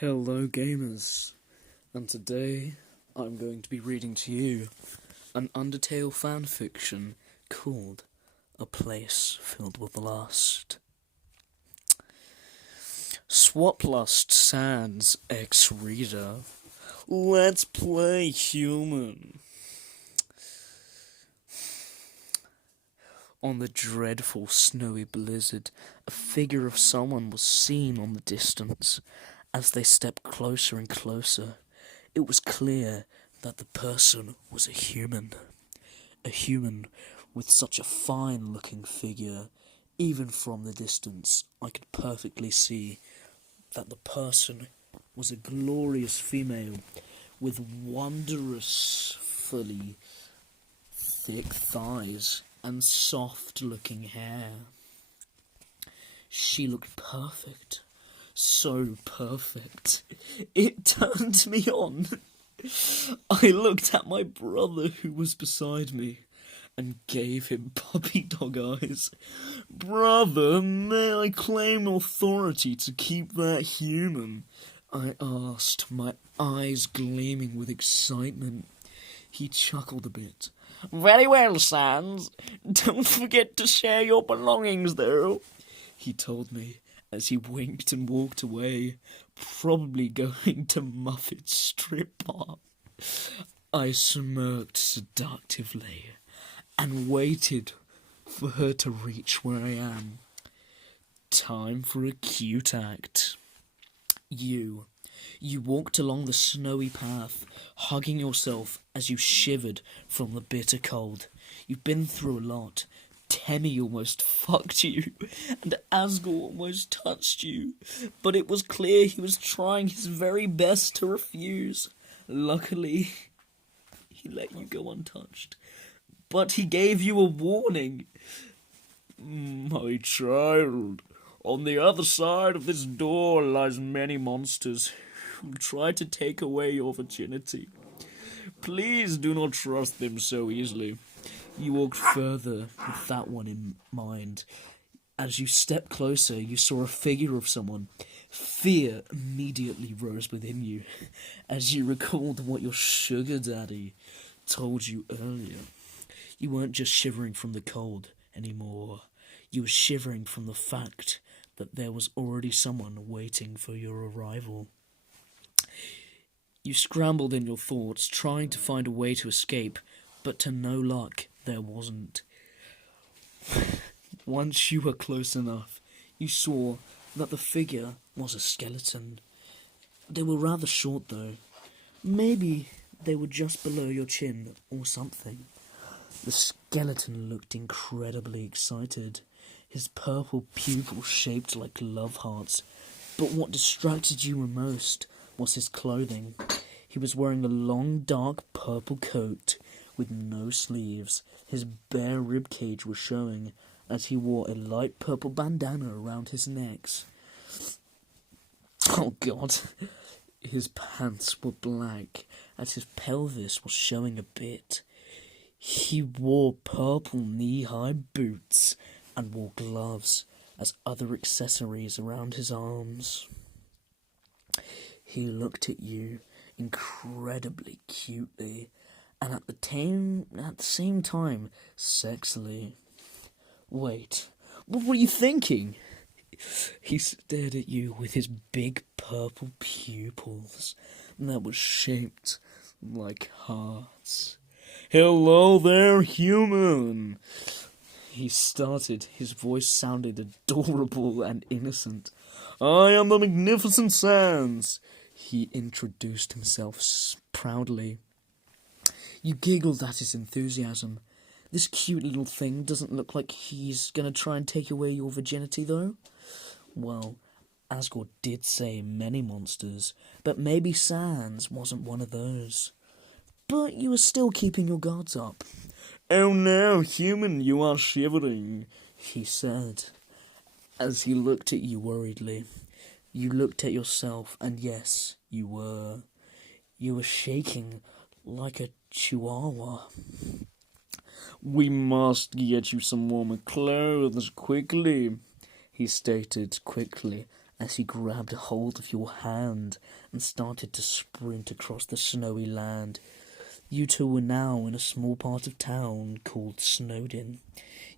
Hello gamers, and today I'm going to be reading to you an Undertale fanfiction called A Place Filled with Lust. Swap Lust Sans ex-reader. Let's play human. On the dreadful snowy blizzard, a figure of someone was seen on the distance. As they stepped closer and closer, it was clear that the person was a human with such a fine-looking figure. Even from the distance, I could perfectly see that the person was a glorious female with wondrously thick thighs and soft-looking hair. She looked perfect. So perfect. It turned me on. I looked at my brother who was beside me and gave him puppy dog eyes. "Brother, may I claim authority to keep that human?" I asked, my eyes gleaming with excitement. He chuckled a bit. "Very well, Sans. Don't forget to share your belongings, though," he told me, as he winked and walked away, probably going to Muffet's strip bar. I smirked seductively and waited for her to reach where I am. Time for a cute act. You walked along the snowy path, hugging yourself as you shivered from the bitter cold. You've been through a lot. Temmie almost fucked you, and Asgore almost touched you, but it was clear he was trying his very best to refuse. Luckily, he let you go untouched, but he gave you a warning. "My child, on the other side of this door lies many monsters who try to take away your virginity. Please do not trust them so easily." You walked further with that one in mind. As you stepped closer, you saw a figure of someone. Fear immediately rose within you as you recalled what your sugar daddy told you earlier. You weren't just shivering from the cold anymore. You were shivering from the fact that there was already someone waiting for your arrival. You scrambled in your thoughts, trying to find a way to escape, but to no luck, there wasn't. Once you were close enough, you saw that the figure was a skeleton. They were rather short, though. Maybe they were just below your chin or something. The skeleton looked incredibly excited, his purple pupils shaped like love hearts. But what distracted you most was his clothing. He was wearing a long, dark purple coat with no sleeves. His bare ribcage was showing as he wore a light purple bandana around his neck. Oh God. His pants were black as his pelvis was showing a bit. He wore purple knee-high boots and wore gloves as other accessories around his arms. He looked at you incredibly cutely, and at the same time, sexily. Wait, what were you thinking? He stared at you with his big purple pupils that were shaped like hearts. "Hello there, human!" He started. His voice sounded adorable and innocent. "I am the magnificent Sans." He introduced himself proudly. You giggled at his enthusiasm. This cute little thing doesn't look like he's gonna try and take away your virginity, though. Well, Asgore did say many monsters, but maybe Sans wasn't one of those. But you were still keeping your guards up. "Oh no, human, you are shivering," he said, as he looked at you worriedly. You looked at yourself, and yes, you were. You were shaking like a chihuahua. "We must get you some warmer clothes quickly," he stated quickly as he grabbed a hold of your hand and started to sprint across the snowy land. You two were now in a small part of town called Snowdin.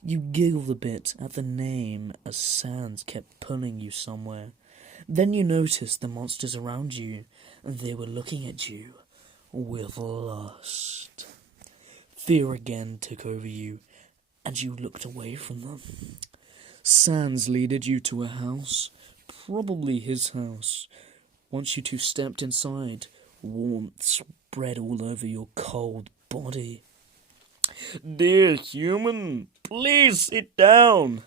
You giggled a bit at the name as Sans kept pulling you somewhere. Then you noticed the monsters around you, and they were looking at you with lust. Fear again took over you, and you looked away from them. Sans leaded you to a house, probably his house. Once you two stepped inside, warmth spread all over your cold body. "Dear human, please sit down.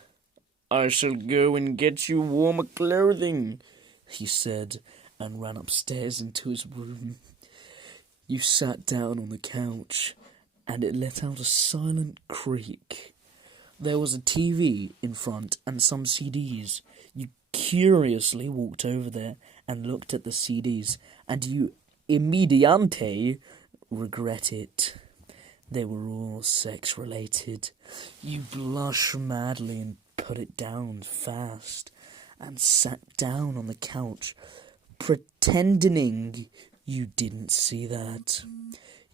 I shall go and get you warmer clothing," he said, and ran upstairs into his room. You sat down on the couch, and it let out a silent creak. There was a TV in front and some CDs. You curiously walked over there and looked at the CDs, and you immediately regret it. They were all sex-related. You blushed madly and put it down fast, and sat down on the couch, pretending you didn't see that.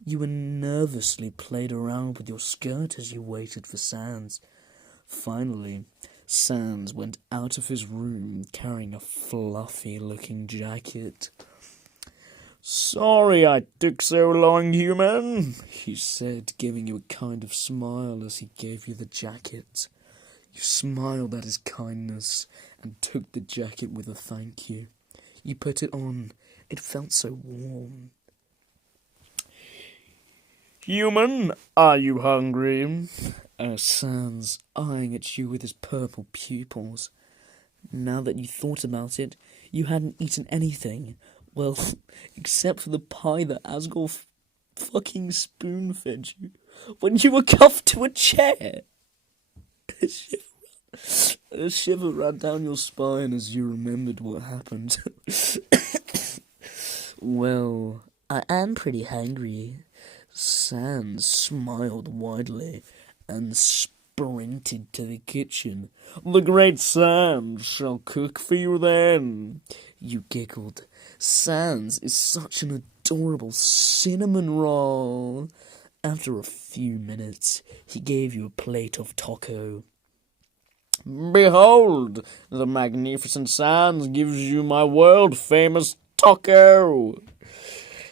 You nervously played around with your skirt as you waited for Sans. Finally, Sans went out of his room carrying a fluffy-looking jacket. "Sorry I took so long, human," he said, giving you a kind of smile as he gave you the jacket. You smiled at his kindness and took the jacket with a thank you. You put it on. It felt so warm. "Human, are you hungry?" asked Sans, eyeing at you with his purple pupils. Now that you thought about it, you hadn't eaten anything. Well, except for the pie that Asgore fucking spoon-fed you when you were cuffed to a chair. A shiver ran down your spine as you remembered what happened. "Well, I am pretty hungry." Sans smiled widely and sprinted to the kitchen. "The great Sans shall cook for you then." You giggled. Sans is such an adorable cinnamon roll. After a few minutes, he gave you a plate of taco. "Behold, the magnificent Sans gives you my world-famous taco,"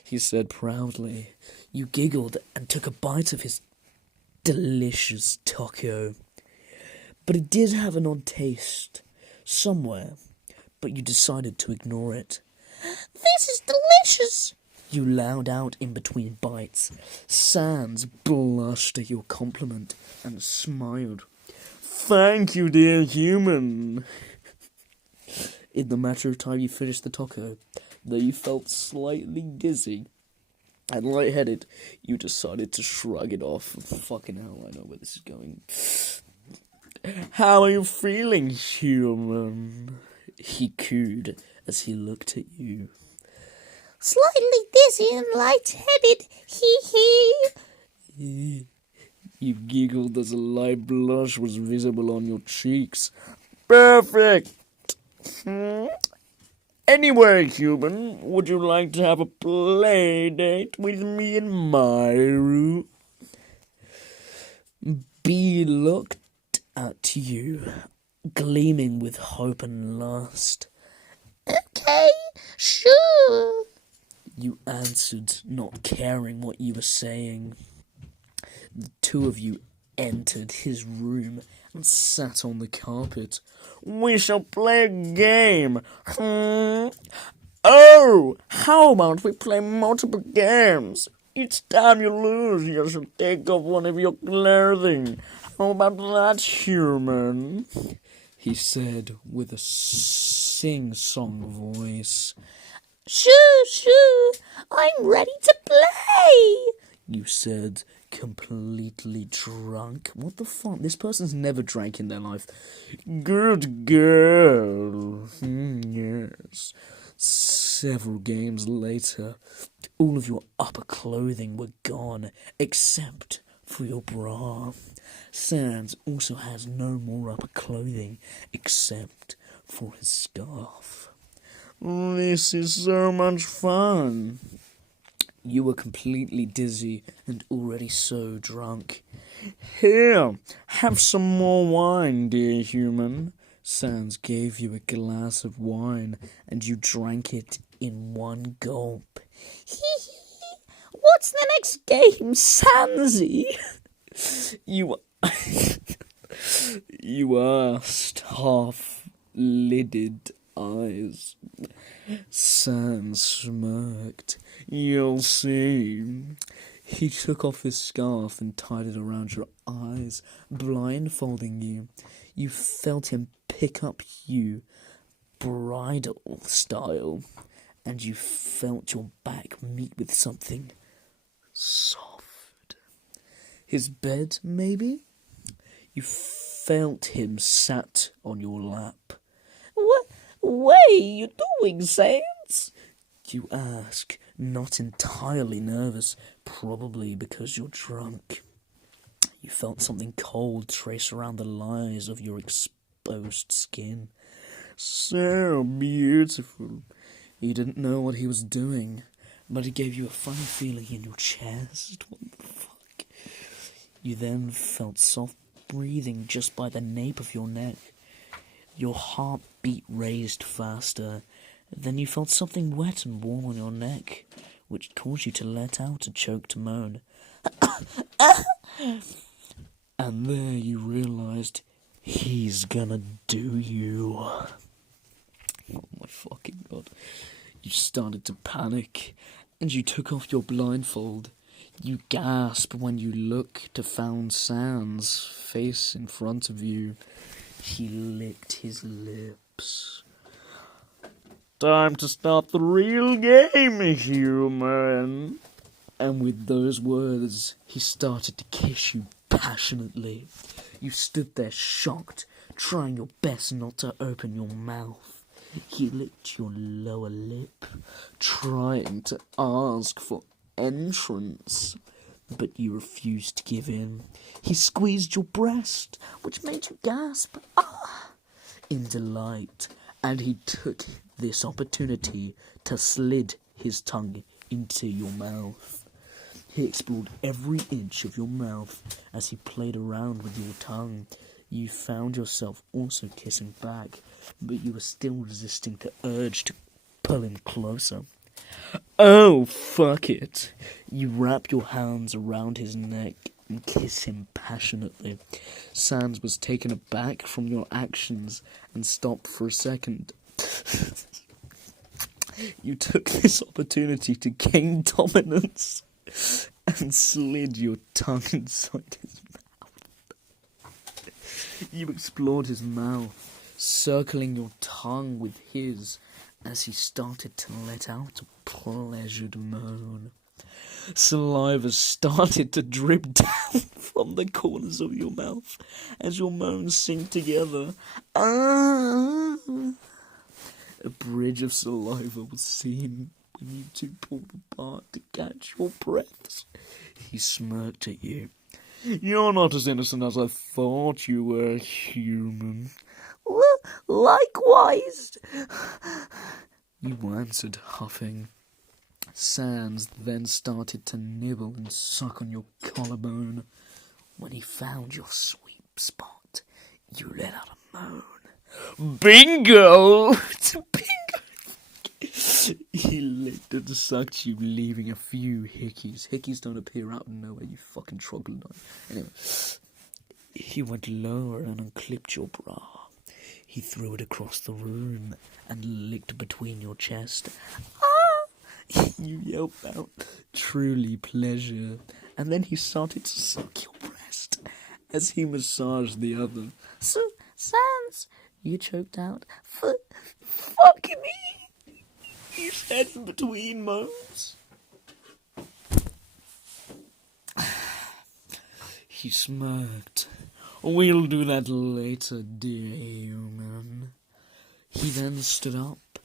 he said proudly. You giggled and took a bite of his delicious taco. But it did have an odd taste somewhere, but you decided to ignore it. "This is delicious," you loud out in between bites. Sans blushed at your compliment and smiled. "Thank you, dear human." In the matter of time you finished the taco, though you felt slightly dizzy and lightheaded, you decided to shrug it off. Fucking hell, I know where this is going. "How are you feeling, human?" he cooed as he looked at you. "Slightly dizzy and lightheaded, hee. You giggled as a light blush was visible on your cheeks. "Perfect! Anyway, human, would you like to have a play date with me in my room?" B looked at you, gleaming with hope and lust. "Okay, sure," you answered, not caring what you were saying. The two of you entered his room and sat on the carpet. "We shall play a game. Oh, how about we play multiple games? Each time you lose, you shall take off one of your clothing. How about that, human?" he said with a sing-song voice. Sure, I'm ready to play," you said, completely drunk. What the fuck? This person's never drank in their life. "Good girl." Yes. Several games later, all of your upper clothing were gone, except for your bra. Sans also has no more upper clothing, except for his scarf. This is so much fun. You were completely dizzy and already so drunk. Here, have some more wine, dear human. Sans gave you a glass of wine, and you drank it in one gulp. What's the next game, Sansy? You you asked, half-lidded eyes. Sans smirked. You'll see. He took off his scarf and tied it around your eyes, blindfolding you. You felt him pick up you, bridal style, and you felt your back meet with something soft. His bed, maybe? You felt him sat on your lap. What are you doing, Sans? You ask, not entirely nervous, probably because you're drunk. You felt something cold trace around the lines of your exposed skin. So beautiful. You didn't know what he was doing, but it gave you a funny feeling in your chest. What the fuck? You then felt soft breathing just by the nape of your neck. Your heartbeat raised faster. Then you felt something wet and warm on your neck, which caused you to let out a choked moan. And there you realised he's gonna do you. Oh my fucking god. You started to panic, and you took off your blindfold. You gasped when you looked to found Sans face in front of you. He licked his lips. Time to start the real game, human. And with those words, he started to kiss you passionately. You stood there shocked, trying your best not to open your mouth. He licked your lower lip, trying to ask for entrance, but you refused to give in. He squeezed your breast, which made you gasp, in delight, and he took this opportunity to slid his tongue into your mouth. He explored every inch of your mouth as he played around with your tongue. You found yourself also kissing back, but you were still resisting the urge to pull him closer. Oh, fuck it. You wrap your hands around his neck and kiss him passionately. Sans was taken aback from your actions and stopped for a second. You took this opportunity to gain dominance and slid your tongue inside his mouth. You explored his mouth, circling your tongue with his as he started to let out a pleasured moan. Saliva started to drip down from the corners of your mouth as your moans synced together. A bridge of saliva was seen when you two pulled apart to catch your breaths. He smirked at you. You're not as innocent as I thought you were, human. Likewise, you answered, huffing. Sans then started to nibble and suck on your collarbone. When he found your sweet spot, you let out a moan. Bingo! Bingo! He licked and sucked you, leaving a few hickeys. Hickeys don't appear out of nowhere, you fucking troglodyte. Anyway, he went lower and unclipped your bra. He threw it across the room and licked between your chest. You yelped out, truly pleasure, and then he started to suck your breast as he massaged the other. Sans, you choked out. Fuck me, you said in between moans. He smirked. We'll do that later, dear human. He then stood up,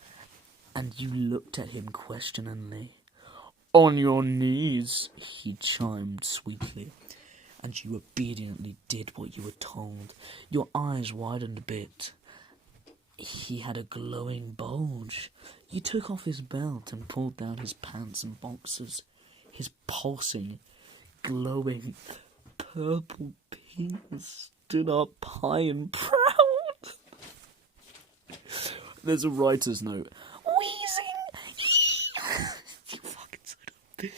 and you looked at him questioningly. On your knees, he chimed sweetly, and you obediently did what you were told. Your eyes widened a bit. He had a glowing bulge. You took off his belt and pulled down his pants and boxers. His pulsing, glowing, purple penis stood up high and proud. There's a writer's note. Wheezing! You fucking said it.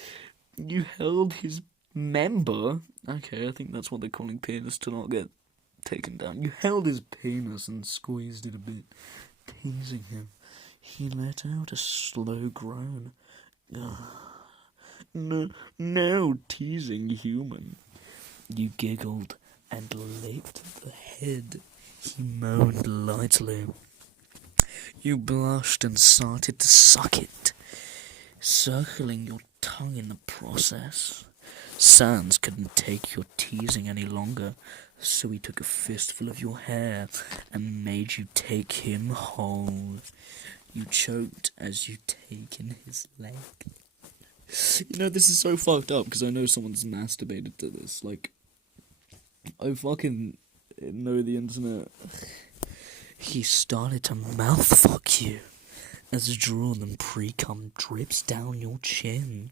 You held his member. Okay, I think that's what they're calling penis to not get taken down. You held his penis and squeezed it a bit, teasing him. He let out a slow groan. No teasing human. You giggled and licked the head. He moaned lightly. You blushed and started to suck it, circling your tongue in the process. Sans couldn't take your teasing any longer, so he took a fistful of your hair and made you take him whole. You choked as you taken his leg. You know, this is so fucked up, because I know someone's masturbated to this. Like, I fucking know the internet. He started to mouthfuck you as drawn and pre-cum drips down your chin.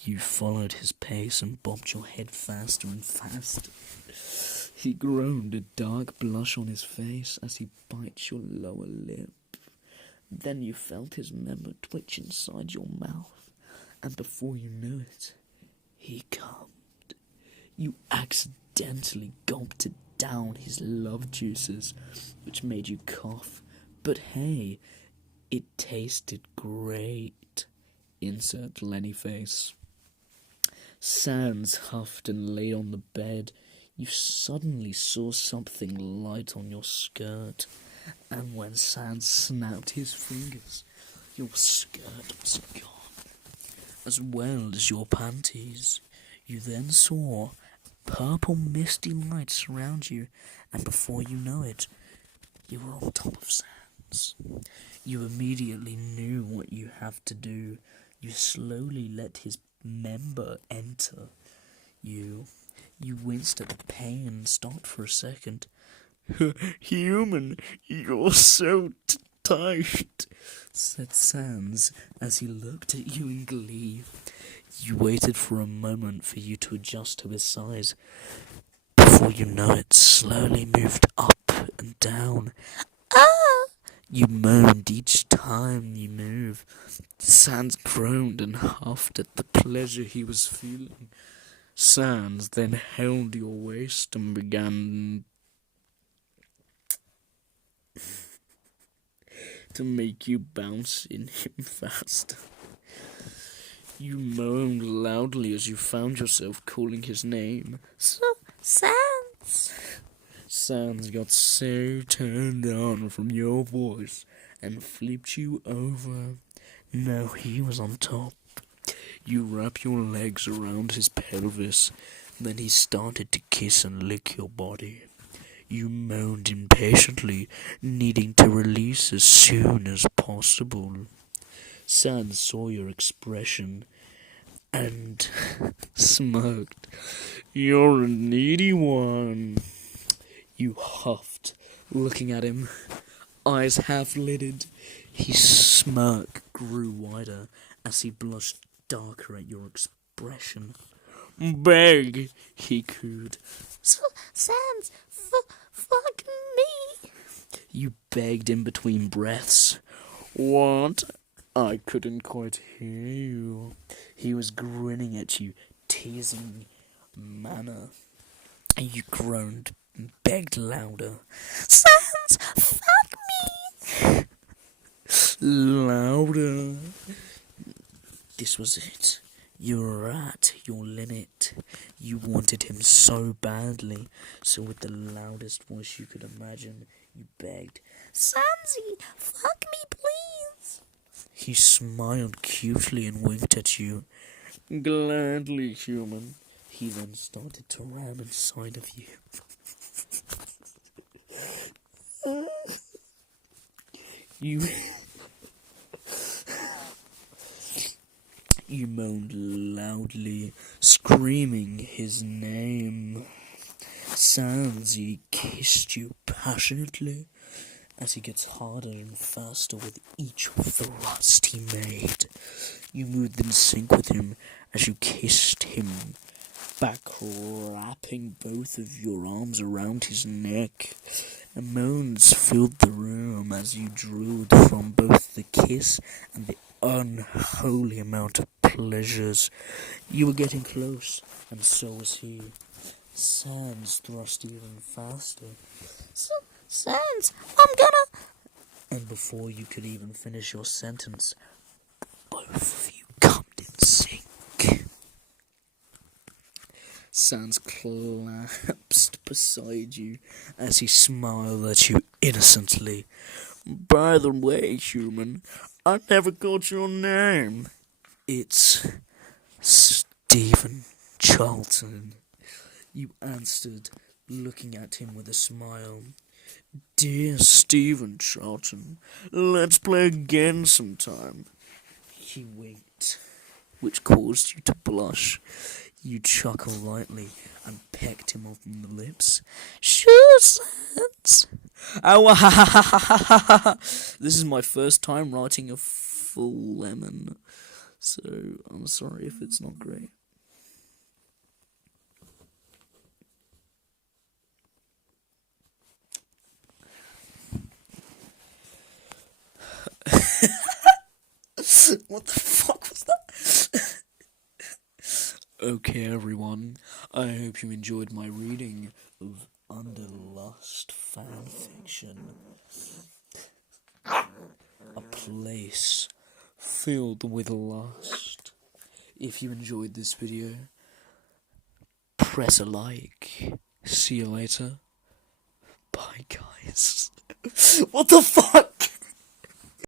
You followed his pace and bobbed your head faster and faster. He groaned, a dark blush on his face as he bites your lower lip. Then you felt his member twitch inside your mouth, and before you knew it, he cummed. You accidentally gulped down his love juices, which made you cough. But hey, it tasted great. Insert Lenny face. Sans huffed and lay on the bed. You suddenly saw something light on your skirt, and when Sans snapped his fingers, your skirt was gone, as well as your panties. You then saw purple misty light surround you, and before you know it, you were on top of Sans. You immediately knew what you have to do. You slowly let his member enter. You winced at the pain and stopped for a second. Human, you're so tight, said Sans as he looked at you in glee. You waited for a moment for you to adjust to his size. Before you know it, slowly moved up and down. Ah! You moaned each time you moved. Sans groaned and huffed at the pleasure he was feeling. Sans then held your waist and began to make you bounce in him faster. You moaned loudly as you found yourself calling his name. Sans! Sans got so turned on from your voice and flipped you over. Now he was on top. You wrapped your legs around his pelvis, then he started to kiss and lick your body. You moaned impatiently, needing to release as soon as possible. Sans saw your expression and smirked. You're a needy one. You huffed, looking at him, eyes half-lidded. His smirk grew wider as he blushed darker at your expression. Beg, he cooed. Sans, fuck me. You begged in between breaths. What? I couldn't quite hear you. He was grinning at you, teasing manner. And you groaned and begged louder. Sans, fuck me. Louder. This was it. You were at your limit. You wanted him so badly, so with the loudest voice you could imagine, you begged, Sansy, fuck me, please. He smiled cutely and winked at you. Gladly, human. He then started to ram inside of you. You moaned loudly, screaming his name. Sansy kissed you passionately, as he gets harder and faster with each thrust he made. You moved in sync with him as you kissed him back, wrapping both of your arms around his neck. And moans filled the room as you drilled from both the kiss and the unholy amount of pleasures. You were getting close, and so was he. Sans thrust even faster. Sans, I'm gonna... And before you could even finish your sentence, both of you come in sync. Sans collapsed beside you as he smiled at you innocently. By the way, human, I never got your name. It's Stephen Charlton. You answered, looking at him with a smile. Dear Stephen Charlton, let's play again sometime. He winked, which caused you to blush. You chuckled lightly and pecked him on the lips. Sure, Sans. Oh, ha ha ha ha ha ha. This is my first time writing a full lemon, so I'm sorry if it's not great. What the fuck was that? Okay, everyone, I hope you enjoyed my reading of Underlust fanfiction. A place filled with lust. If you enjoyed this video, press a like. See you later. Bye, guys. What the fuck?